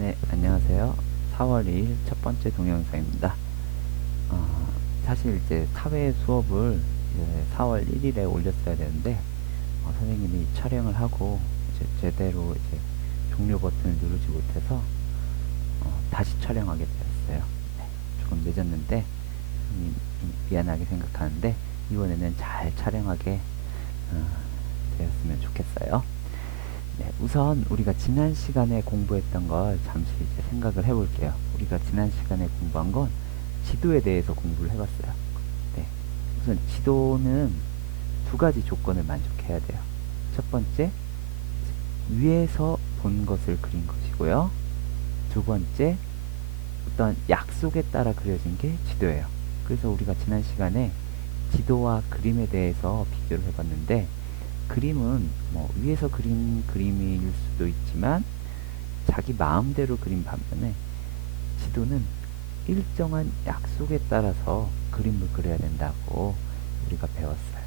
네, 안녕하세요. 4월 2일 첫 번째 동영상입니다. 사실 이제 사회 수업을 이제 4월 1일에 올렸어야 되는데, 선생님이 촬영을 하고 이제 제대로 이제 종료 버튼을 누르지 못해서 다시 촬영하게 되었어요. 네, 조금 늦었는데 선생님 좀 미안하게 생각하는데 이번에는 잘 촬영하게 어, 되었으면 좋겠어요. 네, 우선 우리가 지난 시간에 공부했던 걸 잠시 이제 생각을 해볼게요. 우리가 지난 시간에 공부한 건 지도에 대해서 공부를 해봤어요. 네, 우선 지도는 두 가지 조건을 만족해야 돼요. 첫 번째, 위에서 본 것을 그린 것이고요. 두 번째, 어떤 약속에 따라 그려진 게 지도예요. 그래서 우리가 지난 시간에 지도와 그림에 대해서 비교를 해봤는데, 그림은 뭐 위에서 그린 그림일 수도 있지만 자기 마음대로 그린 반면에 지도는 일정한 약속에 따라서 그림을 그려야 된다고 우리가 배웠어요.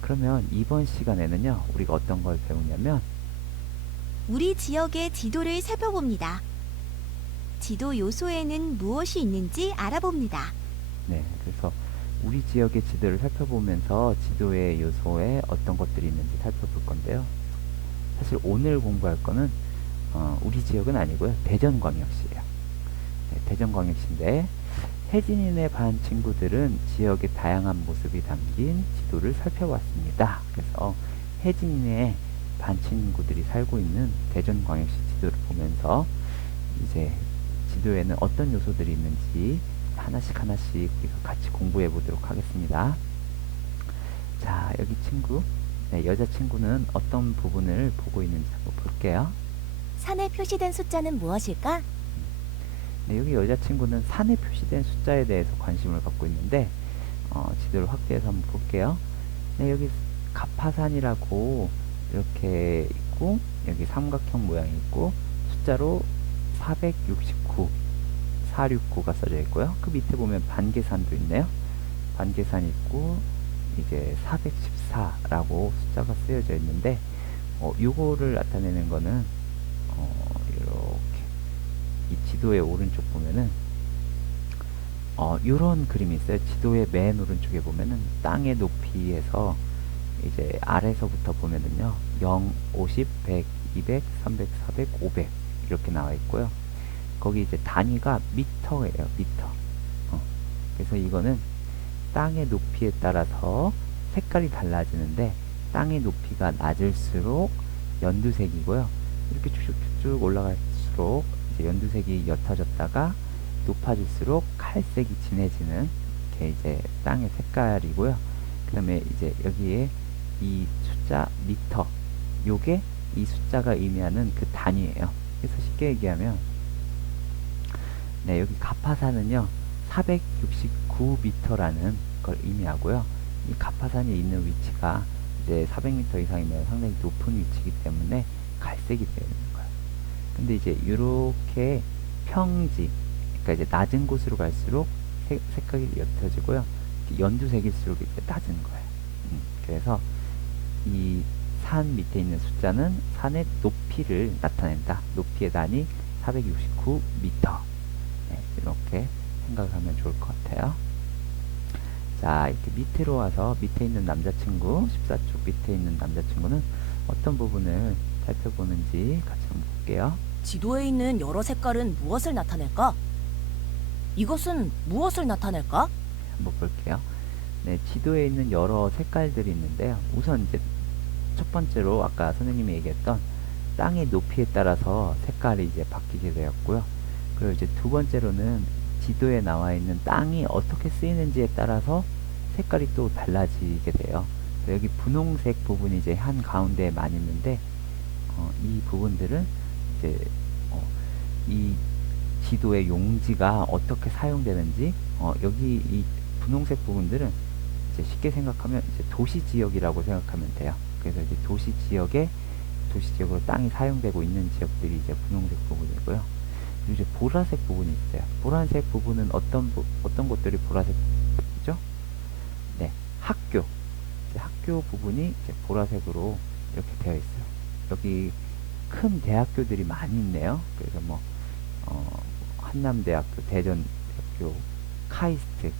그러면 이번 시간에는요, 우리가 어떤 걸 배우냐면, 우리 지역의 지도를 살펴봅니다. 지도 요소에는 무엇이 있는지 알아봅니다. 네, 그래서 우리 지역의 지도를 살펴보면서 지도의 요소에 어떤 것들이 있는지 살펴볼 건데요. 사실 오늘 공부할 거는 우리 지역은 아니고요. 대전광역시예요. 네, 대전광역시인데 혜진이네 반 친구들은 지역의 다양한 모습이 담긴 지도를 살펴봤습니다. 그래서 혜진이네 반 친구들이 살고 있는 대전광역시 지도를 보면서 이제 지도에는 어떤 요소들이 있는지 하나씩 우리가 같이 공부해 보도록 하겠습니다. 자, 여기 친구, 네, 여자친구는 어떤 부분을 보고 있는지 한번 볼게요. 산에 표시된 숫자는 무엇일까? 네, 여기 여자친구는 산에 표시된 숫자에 대해서 관심을 갖고 있는데 지도를 확대해서 한번 볼게요. 네, 여기 가파산이라고 이렇게 있고 여기 삼각형 모양이 있고 숫자로 469, 469가 써져 있고요. 그 밑에 보면 반계산도 있네요. 반계산이 있고 이제 414라고 숫자가 쓰여져 있는데 요거를 나타내는 거는 이렇게 이 지도의 오른쪽 보면은 요런 그림이 있어요. 지도의 맨 오른쪽에 보면은 땅의 높이에서 이제 아래서부터 보면은요 0, 50, 100, 200, 300, 400, 500 이렇게 나와 있고요. 거기 이제 단위가 미터예요. 미터. 그래서 이거는 땅의 높이에 따라서 색깔이 달라지는데 땅의 높이가 낮을수록 연두색이고요. 이렇게 쭉쭉쭉 올라갈수록 이제 연두색이 옅어졌다가 높아질수록 갈색이 진해지는 게 이제 땅의 색깔이고요. 그 다음에 이제 여기에 이 숫자 미터, 요게 이 숫자가 의미하는 그 단위예요. 그래서 쉽게 얘기하면 네, 여기 가파산은요 469m라는 걸 의미하고요. 이 가파산이 있는 위치가 이제 400m 이상이면 상당히 높은 위치이기 때문에 갈색이 되는 거예요. 근데 이제 이렇게 평지, 그러니까 이제 낮은 곳으로 갈수록 색깔이 옅어지고요. 연두색일수록 이제 낮은 거예요. 그래서 이 산 밑에 있는 숫자는 산의 높이를 나타낸다. 높이의 단위 469m. 네, 이렇게 생각하면 좋을 것 같아요. 자, 이렇게 밑으로 와서 밑에 있는 남자친구, 14쪽 밑에 있는 남자친구는 어떤 부분을 살펴보는지 같이 한번 볼게요. 지도에 있는 여러 색깔은 무엇을 나타낼까? 이것은 무엇을 나타낼까? 한번 볼게요. 네, 지도에 있는 여러 색깔들이 있는데요. 우선 이제 첫 번째로 아까 선생님이 얘기했던 땅의 높이에 따라서 색깔이 이제 바뀌게 되었고요. 그리고 이제 두 번째로는 지도에 나와 있는 땅이 어떻게 쓰이는지에 따라서 색깔이 또 달라지게 돼요. 여기 분홍색 부분이 이제 한 가운데에 많이 있는데 이 부분들은 이제 이 지도의 용지가 어떻게 사용되는지 여기 이 분홍색 부분들은 이제 쉽게 생각하면 이제 도시 지역이라고 생각하면 돼요. 그래서 이제 도시 지역으로 땅이 사용되고 있는 지역들이 이제 분홍색 부분이고요. 그리고 이제 보라색 부분이 있어요. 보라색 부분은 어떤 곳들이 보라색이죠? 네, 학교. 이제 학교 부분이 이제 보라색으로 이렇게 되어 있어요. 여기 큰 대학교들이 많이 있네요. 그래서 뭐 한남대학교, 대전대학교, 카이스트,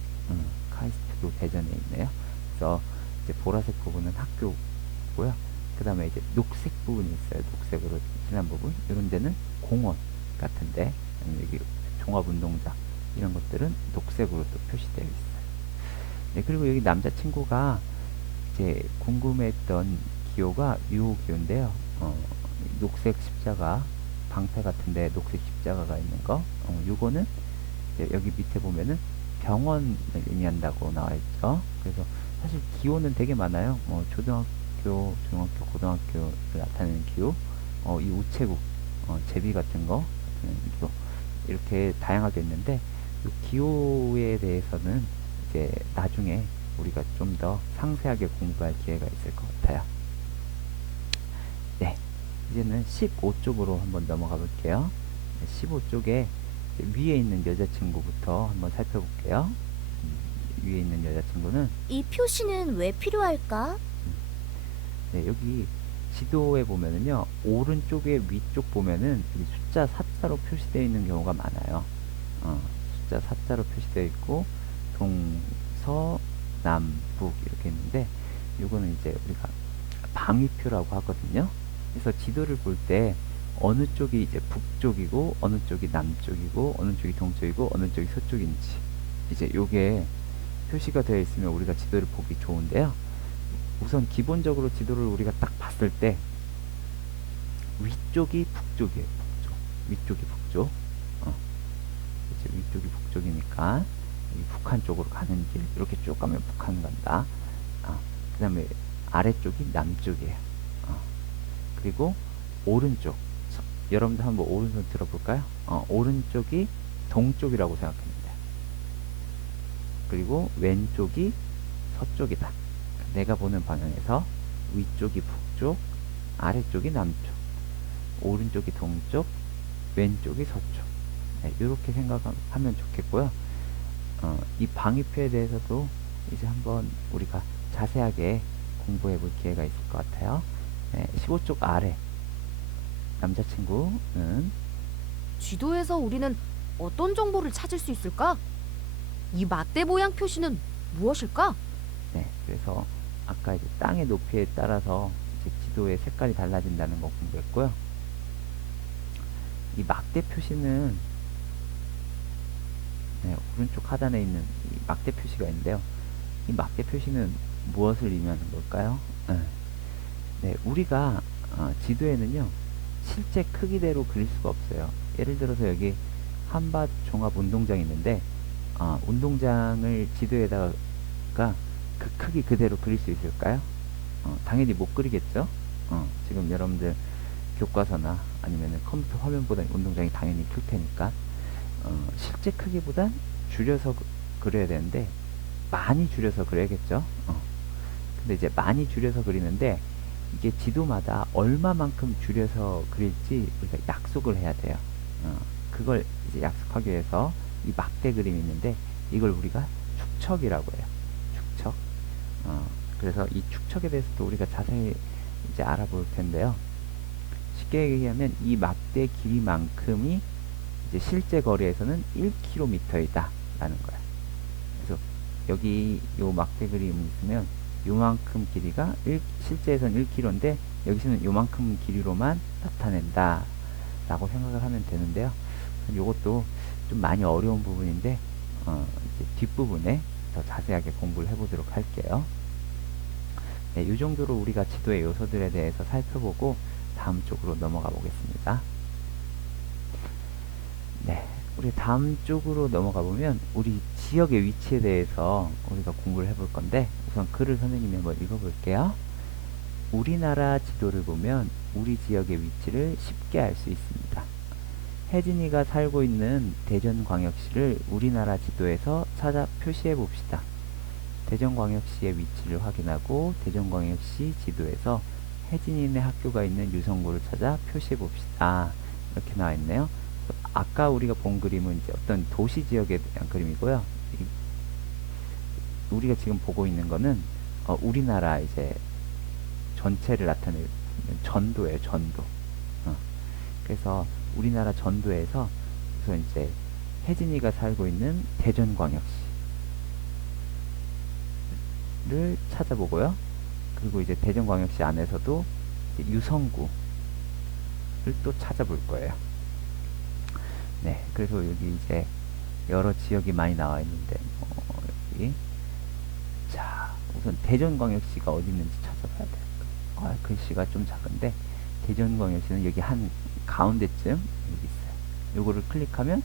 카이스트도 대전에 있네요. 그래서 이제 보라색 부분은 학교고요. 그 다음에 이제 녹색 부분이 있어요. 녹색으로 칠한 부분. 이런 데는 공원 같은데, 아니면 여기 종합운동장, 이런 것들은 녹색으로 또 표시되어 있어요. 네, 그리고 여기 남자친구가 이제 궁금했던 기호가 요 기호인데요. 녹색 십자가, 방패 같은데 녹색 십자가가 있는 거, 요거는 이제 여기 밑에 보면은 병원을 의미한다고 나와 있죠. 그래서 사실 기호는 되게 많아요. 초등학교, 중학교, 고등학교를 나타내는 기호, 이 우체국, 제비 같은 거, 기호, 이렇게 다양하게 있는데, 이 기호에 대해서는 이제 나중에 우리가 좀 더 상세하게 공부할 기회가 있을 것 같아요. 네, 이제는 15쪽으로 한번 넘어가 볼게요. 15쪽에 위에 있는 여자친구부터 한번 살펴볼게요. 위에 있는 여자친구는, 이 표시는 왜 필요할까? 네, 여기 지도에 보면은요, 오른쪽에 위쪽 보면은 여기 숫자 4자로 표시되어 있는 경우가 많아요. 숫자 4자로 표시되어 있고, 동서, 남, 북 이렇게 있는데, 요거는 이제 우리가 방위표라고 하거든요. 그래서 지도를 볼 때 어느 쪽이 이제 북쪽이고, 어느 쪽이 남쪽이고, 어느 쪽이 동쪽이고, 어느 쪽이 서쪽인지, 이제 요게 표시가 되어 있으면 우리가 지도를 보기 좋은데요. 우선 기본적으로 지도를 우리가 딱 봤을 때 위쪽이 북쪽이에요. 북쪽. 위쪽이 북쪽. 이제 위쪽이 북쪽이니까 여기 북한 쪽으로 가는 길, 이렇게 쭉 가면 북한 간다. 그 다음에 아래쪽이 남쪽이에요. 그리고 오른쪽, 여러분들 한번 오른손 들어볼까요? 오른쪽이 동쪽이라고 생각합니다. 그리고 왼쪽이 서쪽이다. 내가 보는 방향에서 위쪽이 북쪽, 아래쪽이 남쪽, 오른쪽이 동쪽, 왼쪽이 서쪽. 네, 이렇게 생각하면 좋겠고요. 이 방위표에 대해서도 이제 한번 우리가 자세하게 공부해 볼 기회가 있을 것 같아요. 네, 15쪽 아래 남자친구는, 지도에서 우리는 어떤 정보를 찾을 수 있을까? 이 막대 모양 표시는 무엇일까? 네, 그래서 아까 이제 땅의 높이에 따라서 이제 지도의 색깔이 달라진다는 거 공부했고요. 이 막대 표시는, 네, 오른쪽 하단에 있는 이 막대 표시가 있는데요. 이 막대 표시는 무엇을 의미하는 걸까요? 네, 우리가 지도에는요, 실제 크기대로 그릴 수가 없어요. 예를 들어서 여기 한밭 종합 운동장이 있는데, 운동장을 지도에다가 그 크기 그대로 그릴 수 있을까요? 당연히 못 그리겠죠. 지금 여러분들 교과서나 아니면 컴퓨터 화면보다 운동장이 당연히 클 테니까, 실제 크기보단 줄여서 그려야 되는데 많이 줄여서 그려야겠죠. 근데 이제 많이 줄여서 그리는데, 이게 지도마다 얼마만큼 줄여서 그릴지 우리가 약속을 해야 돼요. 그걸 이제 약속하기 위해서 이 막대 그림이 있는데, 이걸 우리가 축척이라고 해요. 축척. 그래서 이 축척에 대해서도 우리가 자세히 이제 알아볼 텐데요. 쉽게 얘기하면 이 막대 길이만큼이 이제 실제 거리에서는 1km이다 라는 거야. 그래서 여기 요 막대 그림이 있으면 요만큼 길이가 실제에서는 1km인데 여기서는 요만큼 길이로만 나타낸다 라고 생각을 하면 되는데요. 요것도 좀 많이 어려운 부분인데, 이제 뒷부분에 더 자세하게 공부를 해보도록 할게요. 네, 이 정도로 우리가 지도의 요소들에 대해서 살펴보고 다음 쪽으로 넘어가 보겠습니다. 네, 우리 다음 쪽으로 넘어가 보면 우리 지역의 위치에 대해서 우리가 공부를 해볼 건데, 우선 글을 선생님이 한번 읽어볼게요. 우리나라 지도를 보면 우리 지역의 위치를 쉽게 알 수 있습니다. 혜진이가 살고 있는 대전광역시를 우리나라 지도에서 찾아 표시해 봅시다. 대전광역시의 위치를 확인하고 대전광역시 지도에서 혜진이네 학교가 있는 유성구를 찾아 표시해 봅시다. 이렇게 나와 있네요. 아까 우리가 본 그림은 이제 어떤 도시 지역에 대한 그림이고요. 우리가 지금 보고 있는 거는 우리나라 이제 전체를 나타내는 전도예요. 전도. 그래서 우리나라 전도에서 우선 이제 혜진이가 살고 있는 대전광역시를 찾아보고요. 그리고 이제 대전광역시 안에서도 이제 유성구를 또 찾아볼 거예요. 네, 그래서 여기 이제 여러 지역이 많이 나와 있는데 여기 자 우선 대전광역시가 어디 있는지 찾아봐야 돼요. 글씨가 좀 작은데 대전광역시는 여기 한 가운데쯤 여기 있어요. 요거를 클릭하면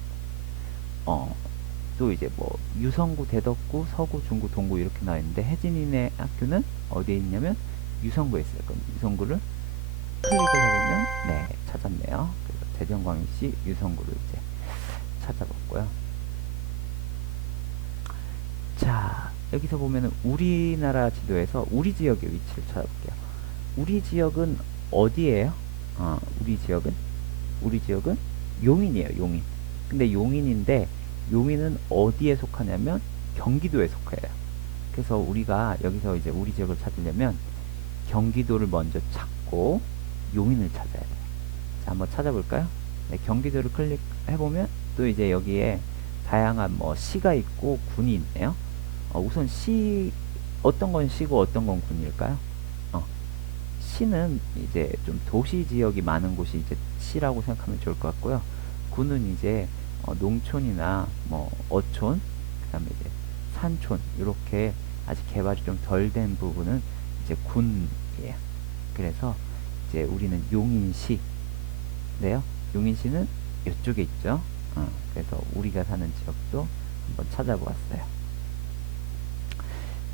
또 이제 뭐 유성구, 대덕구, 서구, 중구, 동구 이렇게 나와 있는데 혜진이네 학교는 어디에 있냐면 유성구에 있어요. 그럼 유성구를 클릭을 해보면 네 찾았네요. 그래서 대전광역시 유성구를 이제 찾아봤고요. 자 여기서 보면은 우리나라 지도에서 우리 지역의 위치를 찾아볼게요. 우리 지역은 어디예요? 우리 지역은 용인이에요. 용인. 근데 용인인데 용인은 어디에 속하냐면 경기도에 속해요. 그래서 우리가 여기서 이제 우리 지역을 찾으려면 경기도를 먼저 찾고 용인을 찾아야 돼요. 자, 한번 찾아볼까요? 네, 경기도를 클릭해보면 또 이제 여기에 다양한 뭐 시가 있고 군이 있네요. 우선 시, 어떤 건 시고 어떤 건 군일까요? 시는 이제 좀 도시 지역이 많은 곳이 이제 시라고 생각하면 좋을 것 같고요. 군은 이제 농촌이나 뭐 어촌, 그다음에 이제 산촌 이렇게 아직 개발이 좀 덜 된 부분은 이제 군이에요. 그래서 이제 우리는 용인시인데요. 용인시는 이쪽에 있죠. 그래서 우리가 사는 지역도 한번 찾아보았어요.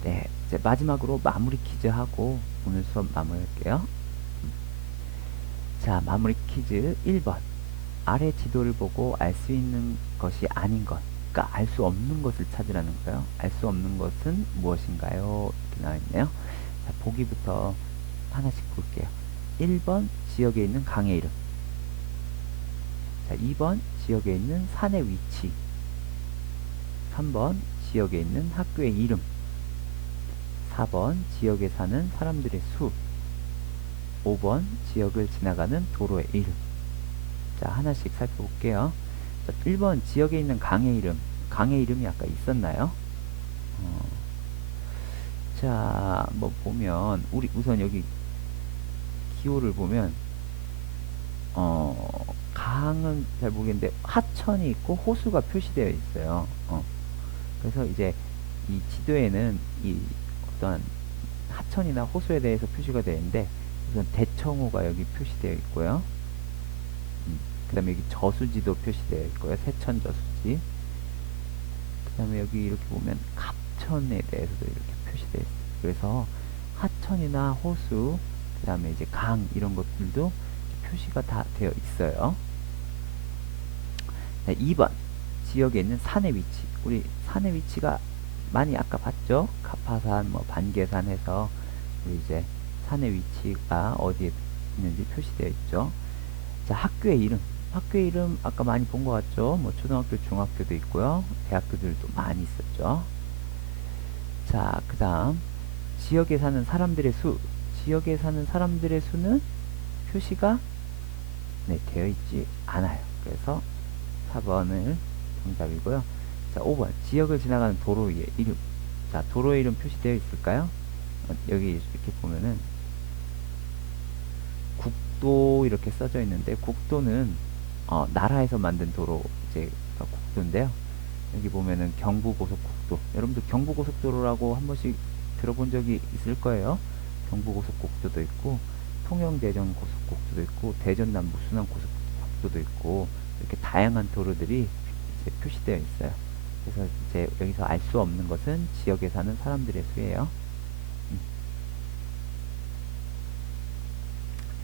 네, 이제 마지막으로 마무리 퀴즈 하고 오늘 수업 마무리할게요. 자, 마무리 퀴즈 1번. 아래 지도를 보고 알 수 있는 것이 아닌 것, 그러니까 알 수 없는 것을 찾으라는 거예요. 알 수 없는 것은 무엇인가요? 이렇게 나와 있네요. 자, 보기부터 하나씩 볼게요. 1번 지역에 있는 강의 이름. 자, 2번 지역에 있는 산의 위치. 3번 지역에 있는 학교의 이름. 4번 지역에 사는 사람들의 수. 5번 지역을 지나가는 도로의 이름. 자, 하나씩 살펴볼게요. 자, 1번 지역에 있는 강의 이름. 강의 이름이 아까 있었나요? 자, 뭐 보면 우리 우선 여기 기호를 보면 강은 잘 모르겠는데 하천이 있고 호수가 표시되어 있어요. 그래서 이제 이 지도에는 이 어떤 하천이나 호수에 대해서 표시가 되어 있는데 우선 대청호가 여기 표시되어 있고요. 그 다음에 여기 저수지도 표시되어 있고요. 세천 저수지. 그 다음에 여기 이렇게 보면 갑천에 대해서도 이렇게 표시되어 있어요. 그래서 하천이나 호수, 그 다음에 이제 강 이런 것들도 표시가 다 되어 있어요. 네, 2번 지역에 있는 산의 위치. 우리 산의 위치가 많이 아까 봤죠? 가파산, 뭐 반계산 해서 우리 이제 산의 위치가 어디에 있는지 표시되어 있죠. 자, 학교의 이름. 학교의 이름 아까 많이 본 것 같죠? 뭐 초등학교, 중학교도 있고요. 대학교들도 많이 있었죠. 자, 그 다음 지역에 사는 사람들의 수. 지역에 사는 사람들의 수는 표시가 되어 있지 않아요. 그래서 4번을 정답이고요. 자, 5번 지역을 지나가는 도로의 이름. 자, 도로의 이름 표시되어 있을까요? 여기 이렇게 보면은 국도 이렇게 써져 있는데 국도는 나라에서 만든 도로 이제 국도인데요. 여기 보면은 경부고속국도. 여러분들 경부고속도로라고 한 번씩 들어본 적이 있을 거예요. 경부고속국도도 있고 통영대전 고속국도도 있고 대전남부 순환고속국도도 있고 이렇게 다양한 도로들이 이제 표시되어 있어요. 그래서 이제 여기서 알 수 없는 것은 지역에 사는 사람들의 수예요.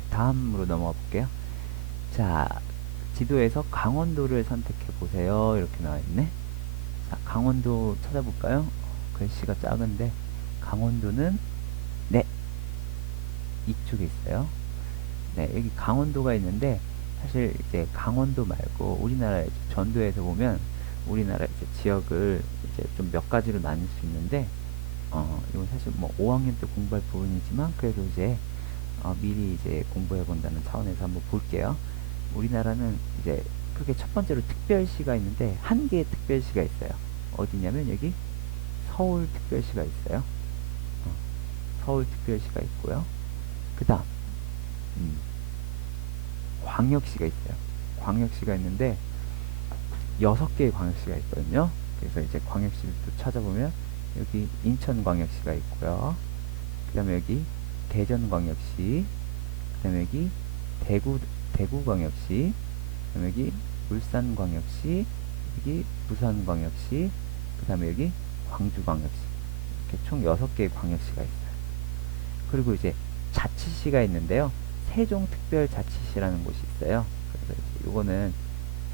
다음으로 넘어가 볼게요. 자, 지도에서 강원도를 선택해 보세요. 이렇게 나와 있네. 자, 강원도 찾아볼까요? 글씨가 작은데 강원도는 네, 이쪽에 있어요. 네, 여기 강원도가 있는데 사실 이제 강원도 말고 우리나라 전도에서 보면 우리나라 이제 지역을 이제 좀 몇 가지로 나눌 수 있는데 이건 사실 뭐 5학년 때 공부할 부분이지만 그래도 이제 미리 이제 공부해 본다는 차원에서 한번 볼게요. 우리나라는 이제 그게 첫 번째로 특별시가 있는데 한 개의 특별시가 있어요. 어디냐면 여기 서울특별시가 있어요. 서울특별시가 있고요. 그 다음 광역시가 있어요. 광역시가 있는데 6개의 광역시가 있거든요. 그래서 이제 광역시를 또 찾아보면 여기 인천광역시가 있고요. 그 다음에 여기 대전광역시, 그 다음에 여기 대구광역시, 그 다음에 여기 울산광역시, 여기 부산광역시, 그 다음에 여기 광주광역시. 이렇게 총 6개의 광역시가 있어요. 그리고 이제 자치시가 있는데요. 세종특별자치시라는 곳이 있어요. 그래서 이제 요거는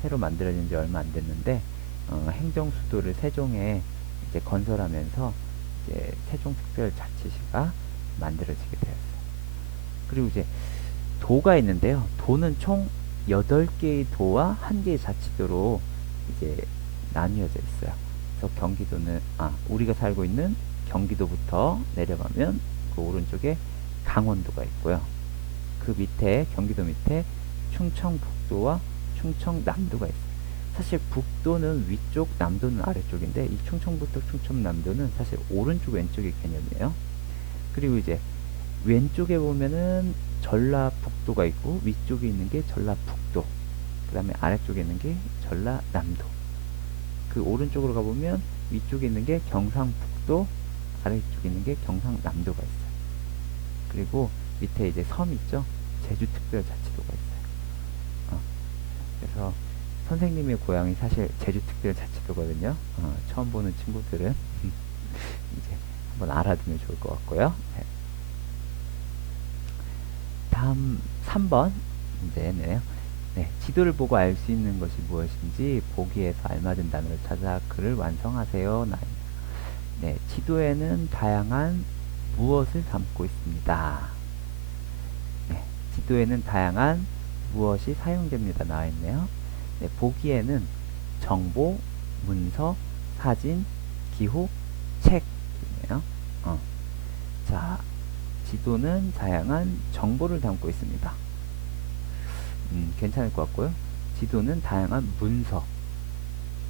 새로 만들어진 지 얼마 안 됐는데 행정수도를 세종에 이제 건설하면서 이제 세종특별자치시가 만들어지게 되었어요. 그리고 이제 도가 있는데요. 도는 총 8개의 도와 1개의 자치도로 이제 나뉘어져 있어요. 그래서 경기도는 우리가 살고 있는 경기도부터 내려가면 그 오른쪽에 강원도가 있고요. 그 밑에 경기도 밑에 충청북도와 충청남도가 있어요. 사실 북도는 위쪽, 남도는 아래쪽인데 이 충청북도, 충청남도는 사실 오른쪽, 왼쪽의 개념이에요. 그리고 이제 왼쪽에 보면은 전라북도가 있고 위쪽에 있는 게 전라북도, 그 다음에 아래쪽에 있는 게 전라남도. 그 오른쪽으로 가보면 위쪽에 있는 게 경상북도, 아래쪽에 있는 게 경상남도가 있어요. 그리고 밑에 이제 섬 있죠? 제주특별자치도가 있어요. 그래서 선생님의 고향이 사실 제주특별자치도거든요. 처음 보는 친구들은 이제 한번 알아두면 좋을 것 같고요. 네. 다음 3번 문제네요. 네, 지도를 보고 알 수 있는 것이 무엇인지 보기에서 알맞은 단어를 찾아 글을 완성하세요. 네, 지도에는 다양한 무엇을 담고 있습니다. 네, 지도에는 다양한 무엇이 사용됩니다. 나와 있네요. 네, 보기에는 정보, 문서, 사진, 기호, 책이네요. 자, 지도는 다양한 정보를 담고 있습니다. 괜찮을 것 같고요. 지도는 다양한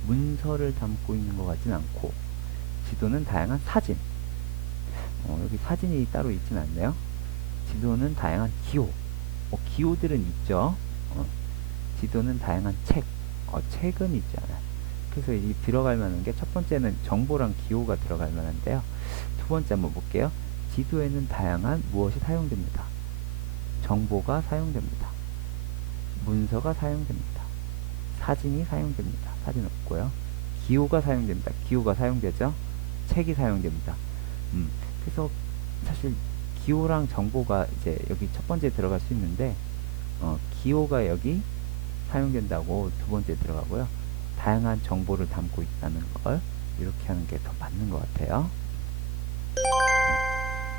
문서를 담고 있는 것 같진 않고, 지도는 다양한 사진, 여기 사진이 따로 있진 않네요. 지도는 다양한 기호, 기호들은 있죠. 지도는 다양한 책, 책은 있지 않아요. 그래서 이 들어갈 만한 게 첫 번째는 정보랑 기호가 들어갈 만한데요. 두 번째 한번 볼게요. 지도에는 다양한 무엇이 사용됩니다. 정보가 사용됩니다. 문서가 사용됩니다. 사진이 사용됩니다. 사진 없고요. 기호가 사용됩니다. 기호가 사용되죠. 책이 사용됩니다. 그래서 사실 기호랑 정보가 이제 여기 첫 번째 들어갈 수 있는데 기호가 여기 사용된다고 두 번째 들어가고요. 다양한 정보를 담고 있다는 걸 이렇게 하는 게 더 맞는 것 같아요.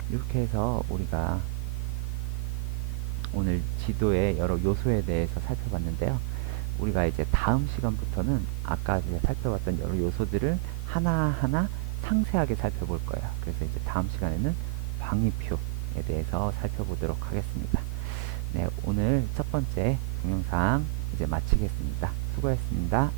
이렇게 해서 우리가 오늘 지도의 여러 요소에 대해서 살펴봤는데요. 우리가 이제 다음 시간부터는 아까 이제 살펴봤던 여러 요소들을 하나하나 상세하게 살펴볼 거예요. 그래서 이제 다음 시간에는 광위표에 대해서 살펴보도록 하겠습니다. 네, 오늘 첫 번째 동영상 이제 마치겠습니다. 수고했습니다.